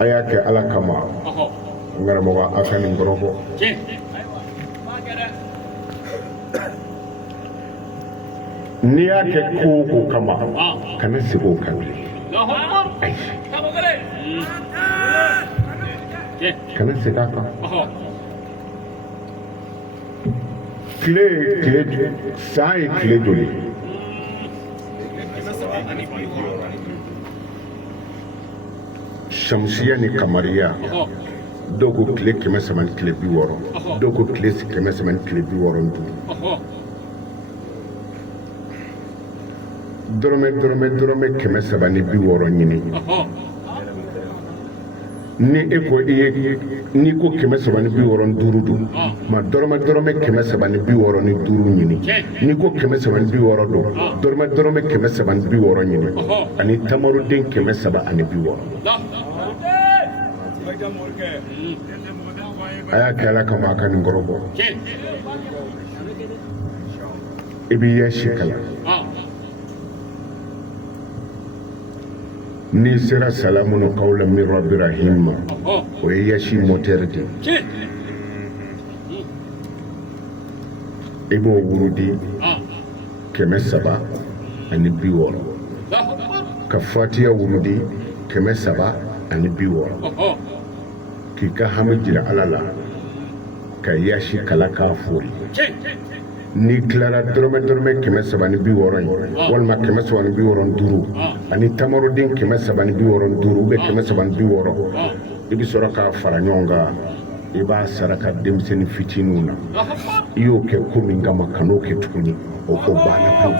aya ke ala kama ngara mo akani ngorobo ni ya ke ko kama kana sigo kabli kana siga ka kle sai kle doli shamsiya ni kamariya dogo kile kɛmɛ saba ni kile 60 dogo kile kɛmɛ saba ni kile 65 dɔrɔmɛ kɛmɛ saba ni 60 ɲini ni e ko ni ko kɛmɛ saba ni 65 don ma dɔrɔmɛ kɛmɛ saba ni 65 ɲini ni ko kɛmɛ saba ni 60 don dɔrɔmɛ kɛmɛ saba ni 60 ɲini ani tamaruden kɛmɛ saba ani 60 a y'a kɛ ala kama a ka nin kɔrɔ bɔ i b'i yaasi kalan n'i sera salamun qawlan min rabbir rahim ma o ye yaasi moteur de i b'o wurudi 700 ani 60 ka fatiya wurudi 700 ani 60 k'i ka hami jira ala la ka yaasi kala k'a fori n'i tilara dɔrɔmɛ 700 ni 60 in walima 700 ni 65 ani tamaruden 700 ni 65 ou bien 700 ni 60 i bɛ sɔrɔ k'a fara ɲɔgɔn kan i b'a saraka denmisɛnnin fitininw na i y'o kɛ ko min kama kan'o kɛ tuguni o ko banna pewu